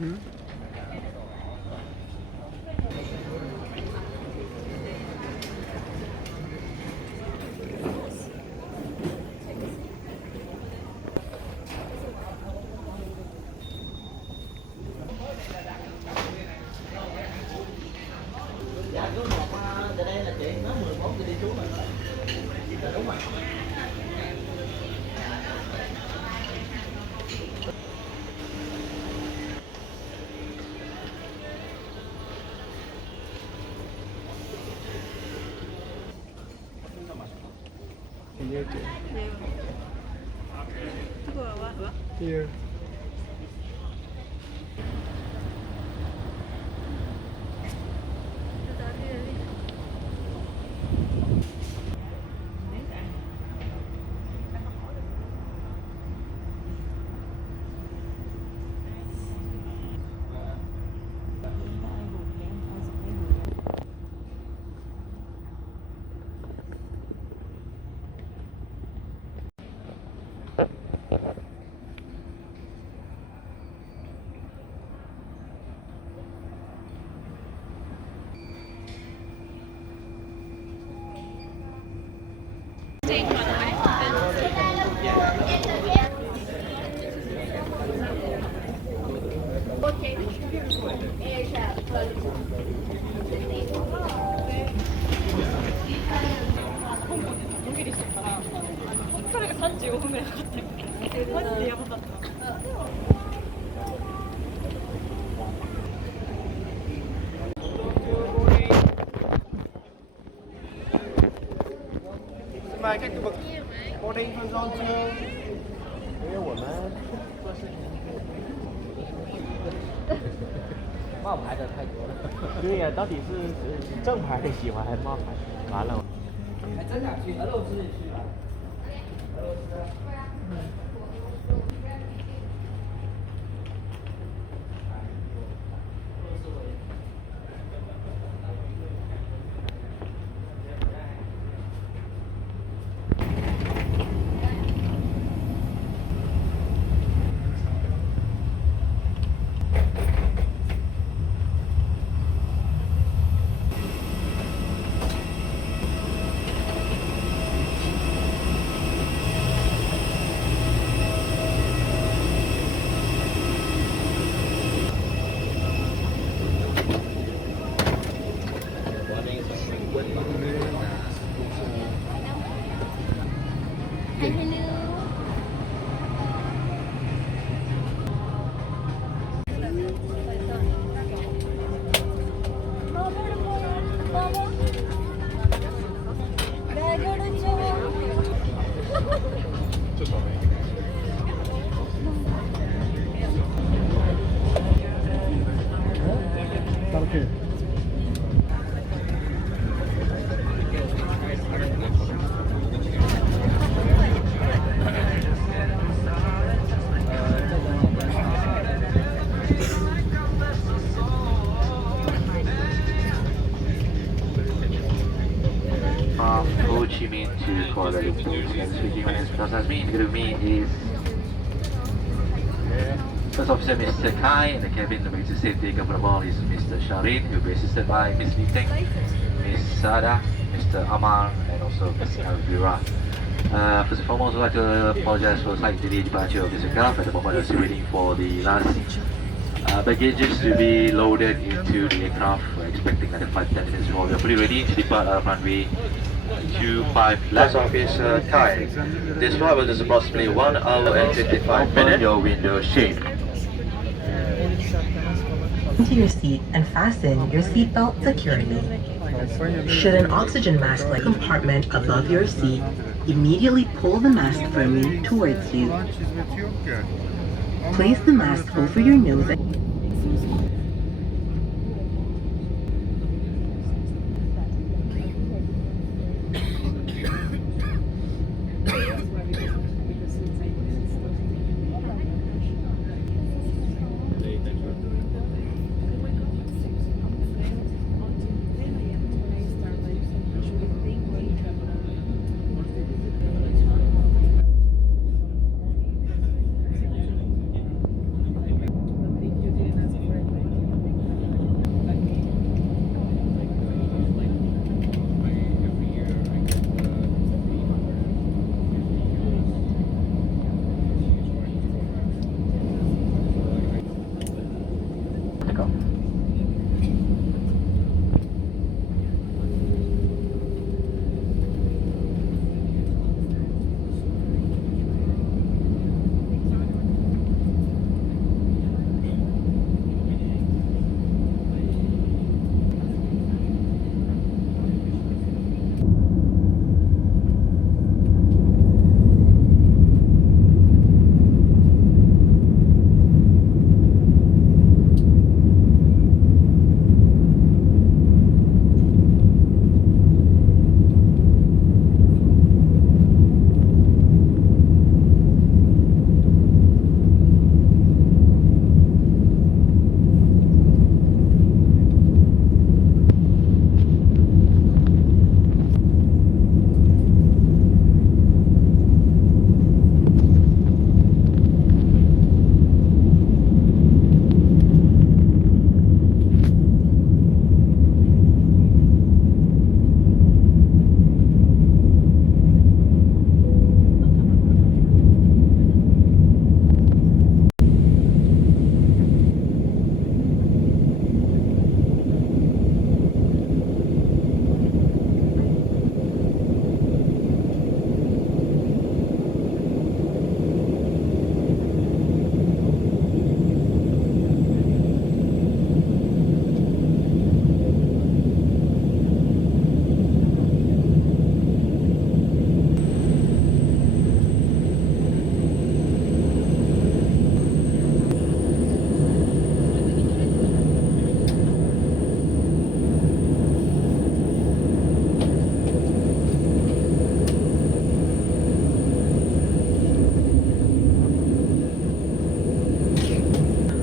응? 이렇게. Here. Xin mời các khu vực boarding phân zone chưa? 没有我们冒牌的太多了。对呀、到底是正牌的喜欢还是冒牌？完了。还真想去俄罗斯也去了。俄罗斯。From Ho Chi Minh to Kuala Lumpur. Next 15 minutes plus as me. Indicative me is First Officer Mr. Kai, and the cabin emergency safety governor is Mr. Sharin, who will be assisted by Ms. Lee Teng, Ms. Sada, Mr. Amar, and also Ms. Alvira. First and foremost, I'd like to apologize for the slight delay departure of this aircraft. At the moment, we're still waiting for the last baggages to be loaded into the aircraft. We're expecting another 5-10 minutes before we're fully ready to depart out of runway 25 left. Officer Kai. This flight will take approximately 1 hour and 55 minutes. Open your window shade. To your seat and fasten your seatbelt securely. Should an oxygen mask like compartment above your seat, immediately pull the mask firmly towards you. Place the mask over your nose.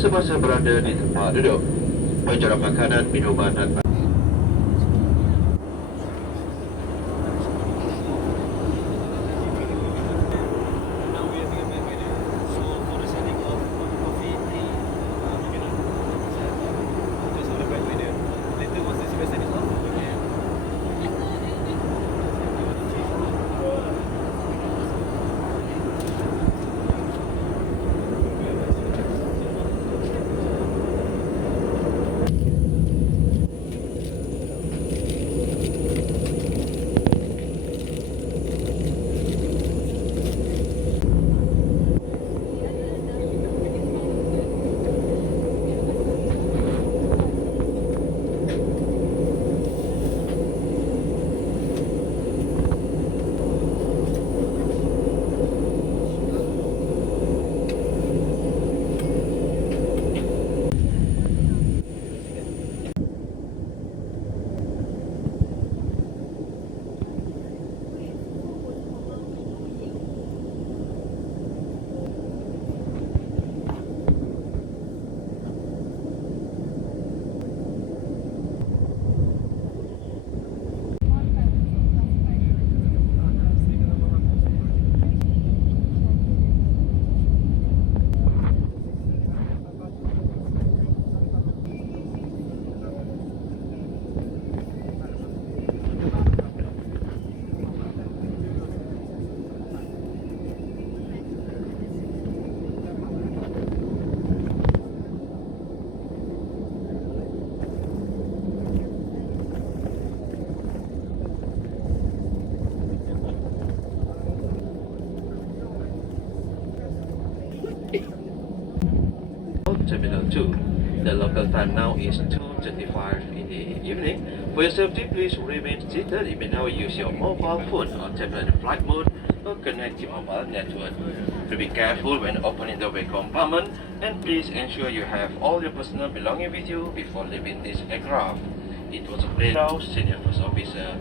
semasa berada di tempat duduk. Penjualan makanan, minuman dan Terminal 2. The local time now is 2:35 in the evening. For your safety, please remain seated. You may now use your mobile phone or tablet in flight mode or connect your mobile network. To be careful when opening the way compartment, and please ensure you have all your personal belongings with you before leaving this aircraft. It was a pleasure, Senior First Officer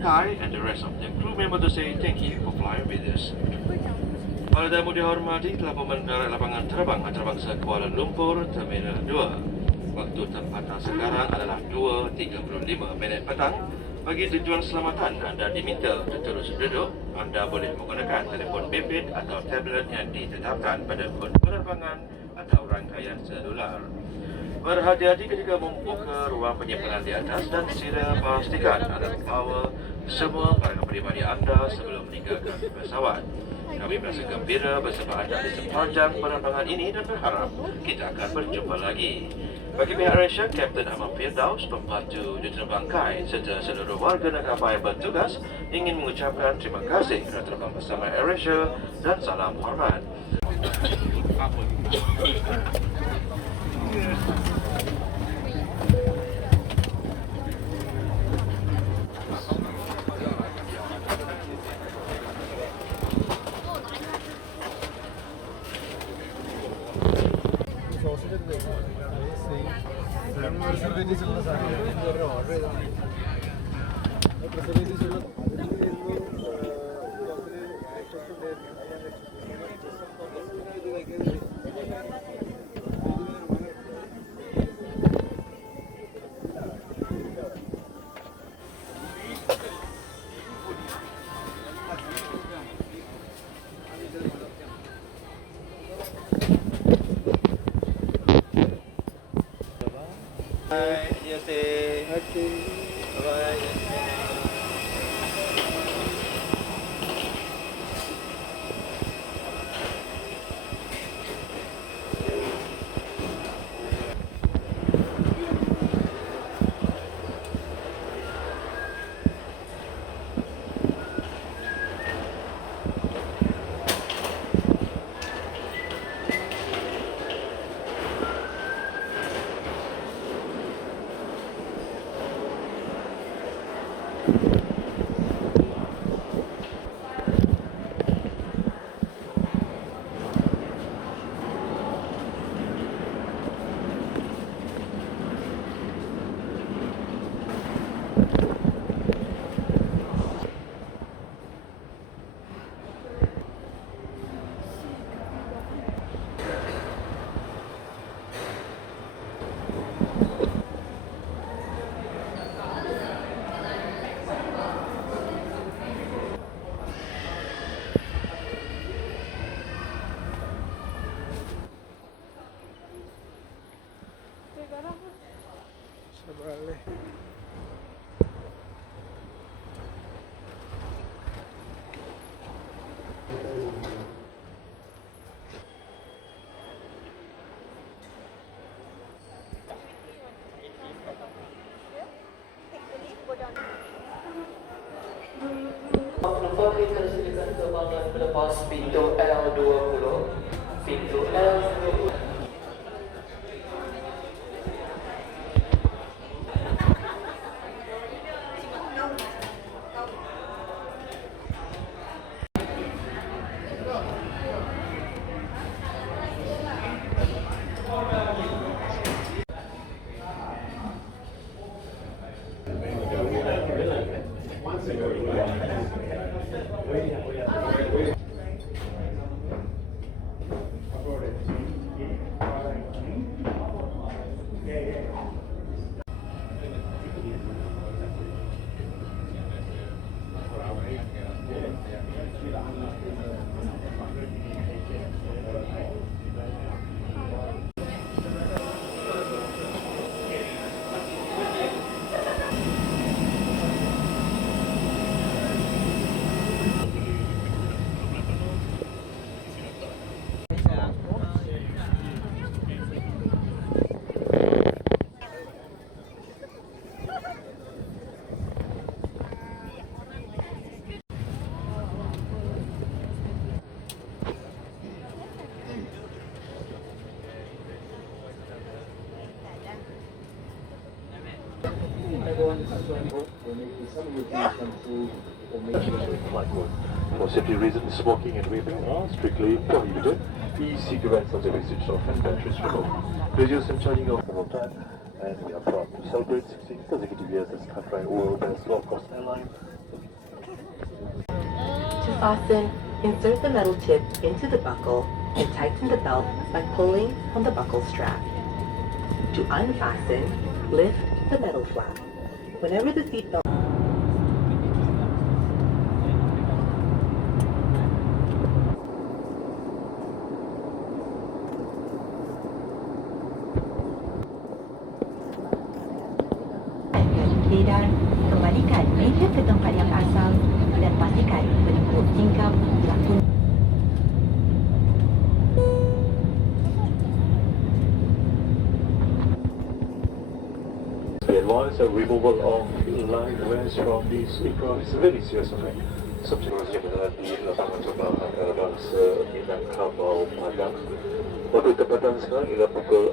Kai and the rest of the crew member to say thank you for flying with us. Para tamu dihormati, telah mendarat lapangan terbang antarabangsa Kuala Lumpur Terminal 2. Waktu tempatan sekarang adalah 2:35 petang. Bagi tujuan keselamatan, anda diminta untuk terus duduk. Anda boleh menggunakan telefon bimbit atau tablet yang ditetapkan pada kod penerbangan atau rangkaian selular. Berhati-hati ketika membuka ruang penyimpanan di atas dan sila pastikan anda membawa semua barang peribadi anda sebelum meninggalkan pesawat. Kami merasa gembira bersama anda di sepanjang penerbangan ini dan berharap kita akan berjumpa lagi. Bagi pihak AirAsia, Kapten Ahmad Firdaus, pembantu juruterbang Kai serta seluruh warga negara yang bertugas ingin mengucapkan terima kasih kerana terbang bersama AirAsia dan salam hormat. Bye. You stay. Okay. Bye. pos pintu L20, pintu L20. For safety reasons, smoking and vaping are strictly prohibited. E-cigarettes are the research of and countries remote. Pleasures and charging of several time, and we are proud to celebrate 16 consecutive years as Qatar World Best Low Cost Airline. To fasten, insert the metal tip into the buckle and tighten the belt by pulling on the buckle strap. To unfasten, lift the metal flap. Whenever the seatbelt dan kembalikan meja ke tempat yang asal dan pastikan penunggu tingkap berlaku. We advise a removal of light wares from the speaker is very serious offence. Subsequently, di lapangan sebelah antara Minang Kabau Padang. Waktu tempatan sekarang ialah pukul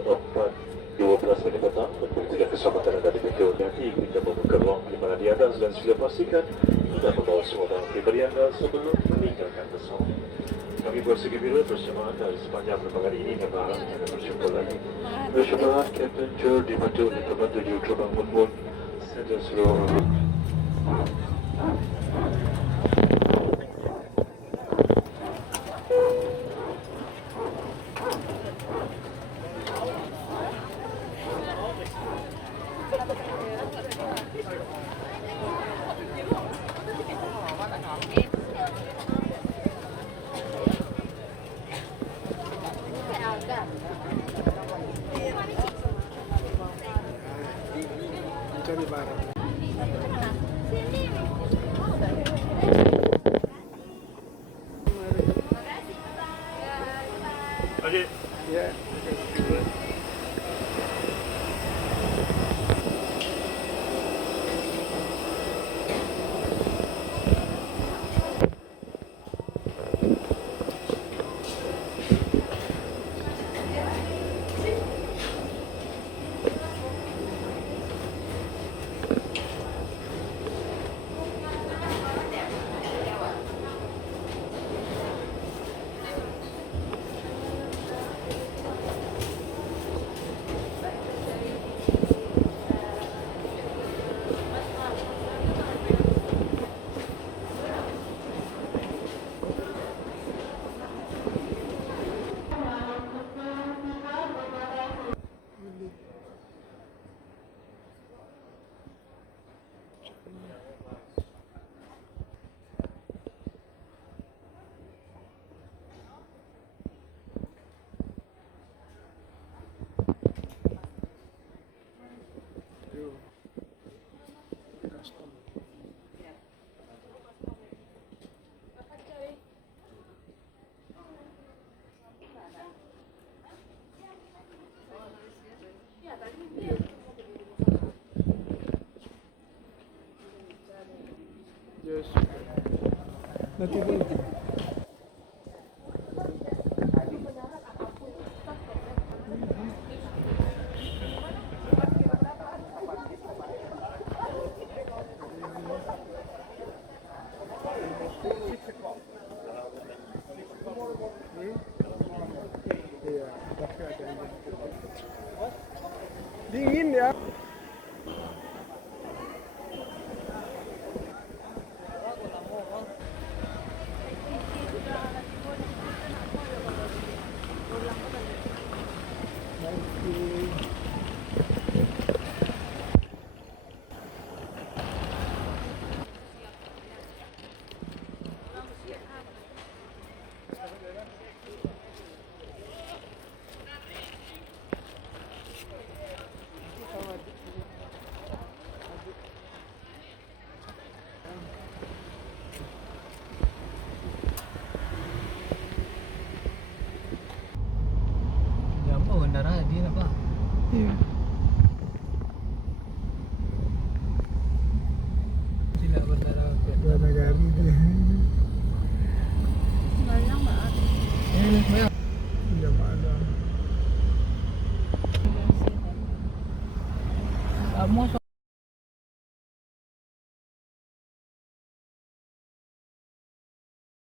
4.12 minit petang. Untuk menjaga keselamatan anda di pintu hati, kita membuka ruang di mana di atas dan sudah pastikan anda membawa semua barang pribadi anda sebelum meninggalkan pesawat. Kami bersegembira bersama anda di sepanjang penerbangan ini dan berharap anda berjumpa lagi. Bersama Captain Joe dibantu oleh pembantu Terbang Moon Center seluruh. Okay. Yeah. Apa bandara dia apa? Iya. Tidak bandara Dua negara itu. Ini banyak.